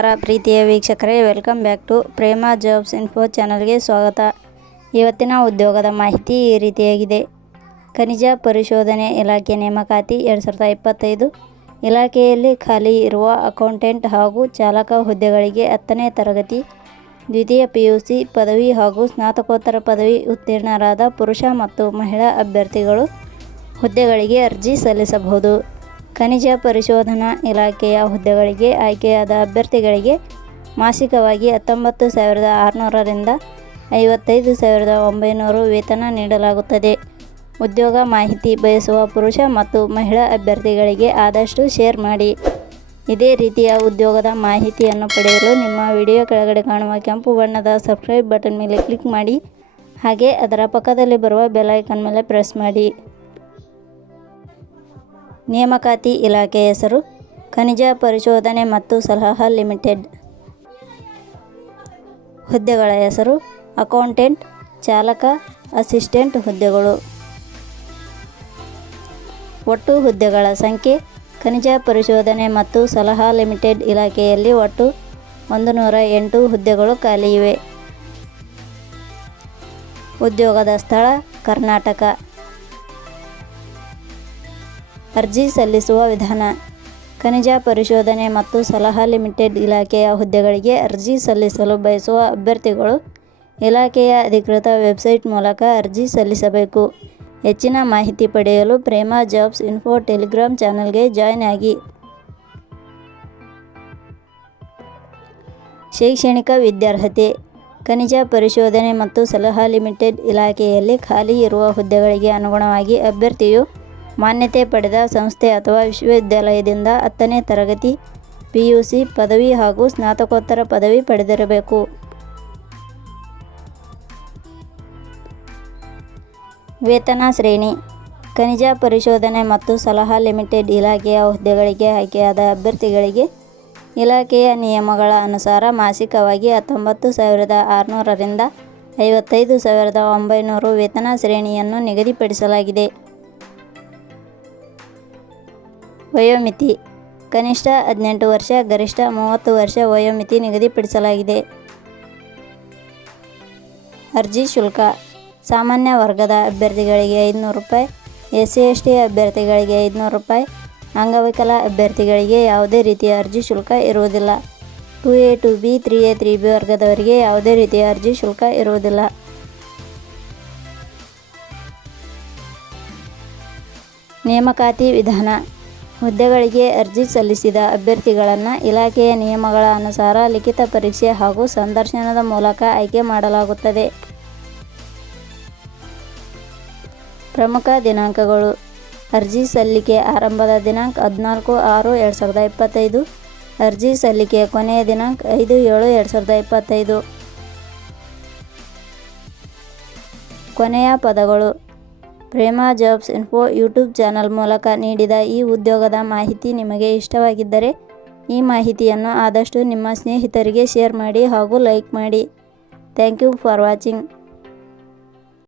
ನಮಸ್ಕಾರ ಪ್ರೀತಿಯ ವೀಕ್ಷಕರೇ, welcome back to Prema jobs info ಚಾನಲ್ಗೆ ಸ್ವಾಗತ. ಇವತ್ತಿನ ಉದ್ಯೋಗದ ಮಾಹಿತಿ ಈ ರೀತಿಯಾಗಿದೆ. ಖನಿಜ ಪರಿಶೋಧನೆ ಇಲಾಖೆ ನೇಮಕಾತಿ 2025 ಇಲಾಖೆಯಲ್ಲಿ ಖಾಲಿ ಇರುವ ಅಕೌಂಟೆಂಟ್ ಹಾಗೂ ಚಾಲಕ ಹುದ್ದೆಗಳಿಗೆ 10ನೇ ತರಗತಿ, ದ್ವಿತೀಯ PUC ಪದವಿ ಹಾಗೂ ಸ್ನಾತಕೋತ್ತರ ಪದವಿ ಉತ್ತೀರ್ಣರಾದ ಪುರುಷ ಮತ್ತು ಮಹಿಳಾ ಅಭ್ಯರ್ಥಿಗಳು ಹುದ್ದೆಗಳಿಗೆ ಅರ್ಜಿ ಸಲ್ಲಿಸಬಹುದು. ಖನಿಜ ಪರಿಶೋಧನಾ ಇಲಾಖೆಯ ಹುದ್ದೆಗಳಿಗೆ ಆಯ್ಕೆಯಾದ ಅಭ್ಯರ್ಥಿಗಳಿಗೆ ಮಾಸಿಕವಾಗಿ 19,600 ರಿಂದ 55,900 ವೇತನ ನೀಡಲಾಗುತ್ತದೆ. ಉದ್ಯೋಗ ಮಾಹಿತಿ ಬಯಸುವ ಪುರುಷ ಮತ್ತು ಮಹಿಳಾ ಅಭ್ಯರ್ಥಿಗಳಿಗೆ ಆದಷ್ಟು ಶೇರ್ ಮಾಡಿ. ಇದೇ ರೀತಿಯ ಉದ್ಯೋಗದ ಮಾಹಿತಿಯನ್ನು ಪಡೆಯಲು ನಿಮ್ಮ ವಿಡಿಯೋ ಕೆಳಗಡೆ ಕಾಣುವ ಕೆಂಪು ಬಣ್ಣದ ಸಬ್ಸ್ಕ್ರೈಬ್ ಬಟನ್ ಮೇಲೆ ಕ್ಲಿಕ್ ಮಾಡಿ, ಹಾಗೆ ಅದರ ಪಕ್ಕದಲ್ಲಿ ಬರುವ ಬೆಲ್ ಐಕಾನ್ ಮೇಲೆ ಪ್ರೆಸ್ ಮಾಡಿ. ನೇಮಕಾತಿ ಇಲಾಖೆ ಹೆಸರು ಖನಿಜ ಪರಿಶೋಧನೆ ಮತ್ತು ಸಲಹಾ ಲಿಮಿಟೆಡ್. ಹುದ್ದೆಗಳ ಹೆಸರು ಅಕೌಂಟೆಂಟ್, ಚಾಲಕ, ಅಸಿಸ್ಟೆಂಟ್ ಹುದ್ದೆಗಳು. ಒಟ್ಟು ಹುದ್ದೆಗಳ ಸಂಖ್ಯೆ ಖನಿಜ ಪರಿಶೋಧನೆ ಮತ್ತು ಸಲಹಾ ಲಿಮಿಟೆಡ್ ಇಲಾಖೆಯಲ್ಲಿ ಒಟ್ಟು 108 ಹುದ್ದೆಗಳು ಖಾಲಿ ಇವೆ. ಉದ್ಯೋಗದ ಸ್ಥಳ ಕರ್ನಾಟಕ. ಅರ್ಜಿ ಸಲ್ಲಿಸುವ ವಿಧಾನ. ಖನಿಜ ಪರಿಶೋಧನೆ ಮತ್ತು ಸಲಹಾ ಲಿಮಿಟೆಡ್ ಇಲಾಖೆಯ ಹುದ್ದೆಗಳಿಗೆ ಅರ್ಜಿ ಸಲ್ಲಿಸಲು ಬಯಸುವ ಅಭ್ಯರ್ಥಿಗಳು ಇಲಾಖೆಯ ಅಧಿಕೃತ ವೆಬ್ಸೈಟ್ ಮೂಲಕ ಅರ್ಜಿ ಸಲ್ಲಿಸಬೇಕು. ಹೆಚ್ಚಿನ ಮಾಹಿತಿ ಪಡೆಯಲು ಪ್ರೇಮ ಜಾಬ್ಸ್ ಇನ್ಫೋ ಟೆಲಿಗ್ರಾಮ್ ಚಾನಲ್ಗೆ ಜಾಯ್ನ್ ಆಗಿ. ಶೈಕ್ಷಣಿಕ ವಿದ್ಯಾರ್ಹತೆ. ಖನಿಜ ಪರಿಶೋಧನೆ ಮತ್ತು ಸಲಹಾ ಲಿಮಿಟೆಡ್ ಇಲಾಖೆಯಲ್ಲಿ ಖಾಲಿ ಇರುವ ಹುದ್ದೆಗಳಿಗೆ ಅನುಗುಣವಾಗಿ ಅಭ್ಯರ್ಥಿಯು ಮಾನ್ಯತೆ ಪಡೆದ ಸಂಸ್ಥೆ ಅಥವಾ ವಿಶ್ವವಿದ್ಯಾಲಯದಿಂದ 10ನೇ ತರಗತಿ, PUC ಪದವಿ ಹಾಗೂ ಸ್ನಾತಕೋತ್ತರ ಪದವಿ ಪಡೆದಿರಬೇಕು. ವೇತನ ಶ್ರೇಣಿ. ಖನಿಜ ಪರಿಶೋಧನೆ ಮತ್ತು ಸಲಹಾ ಲಿಮಿಟೆಡ್ ಇಲಾಖೆಯ ಹುದ್ದೆಗಳಿಗೆ ಆಯ್ಕೆಯಾದ ಅಭ್ಯರ್ಥಿಗಳಿಗೆ ಇಲಾಖೆಯ ನಿಯಮಗಳ ಅನುಸಾರ ಮಾಸಿಕವಾಗಿ 19,600 ರಿಂದ 55,900 ವೇತನ ಶ್ರೇಣಿಯನ್ನು ನಿಗದಿಪಡಿಸಲಾಗಿದೆ. ವಯೋಮಿತಿ. ಕನಿಷ್ಠ 18 ವರ್ಷ, ಗರಿಷ್ಠ 30 ವರ್ಷ ವಯೋಮಿತಿ ನಿಗದಿಪಡಿಸಲಾಗಿದೆ. ಅರ್ಜಿ ಶುಲ್ಕ. ಸಾಮಾನ್ಯ ವರ್ಗದ ಅಭ್ಯರ್ಥಿಗಳಿಗೆ 500 ರೂಪಾಯಿ, SC/ST ಅಭ್ಯರ್ಥಿಗಳಿಗೆ 500 ರೂಪಾಯಿ, ಅಂಗವಿಕಲ ಅಭ್ಯರ್ಥಿಗಳಿಗೆ ಯಾವುದೇ ರೀತಿಯ ಅರ್ಜಿ ಶುಲ್ಕ ಇರುವುದಿಲ್ಲ. 2A 2B 3A 3B ವರ್ಗದವರಿಗೆ ಯಾವುದೇ ರೀತಿಯ ಅರ್ಜಿ ಶುಲ್ಕ ಇರುವುದಿಲ್ಲ. ನೇಮಕಾತಿ ವಿಧಾನ. ಹುದ್ದೆಗಳಿಗೆ ಅರ್ಜಿ ಸಲ್ಲಿಸಿದ ಅಭ್ಯರ್ಥಿಗಳನ್ನು ಇಲಾಖೆಯ ನಿಯಮಗಳ ಅನುಸಾರ ಲಿಖಿತ ಪರೀಕ್ಷೆ ಹಾಗೂ ಸಂದರ್ಶನದ ಮೂಲಕ ಆಯ್ಕೆ ಮಾಡಲಾಗುತ್ತದೆ. ಪ್ರಮುಖ ದಿನಾಂಕಗಳು. ಅರ್ಜಿ ಸಲ್ಲಿಕೆ ಆರಂಭದ ದಿನಾಂಕ 14/6/2025. ಅರ್ಜಿ ಸಲ್ಲಿಕೆಯ ಕೊನೆಯ ದಿನಾಂಕ 5/7/2025. ಕೊನೆಯ ಪದಗಳು. ಪ್ರೇಮ ಜಾಬ್ಸ್ ಇನ್ಫೋ ಯೂಟ್ಯೂಬ್ ಚಾನಲ್ ಮೂಲಕ ನೀಡಿದ ಈ ಉದ್ಯೋಗದ ಮಾಹಿತಿ ನಿಮಗೆ ಇಷ್ಟವಾಗಿದ್ದರೆ ಈ ಮಾಹಿತಿಯನ್ನು ಆದಷ್ಟು ನಿಮ್ಮ ಸ್ನೇಹಿತರಿಗೆ ಶೇರ್ ಮಾಡಿ ಹಾಗೂ ಲೈಕ್ ಮಾಡಿ. Thank you for watching.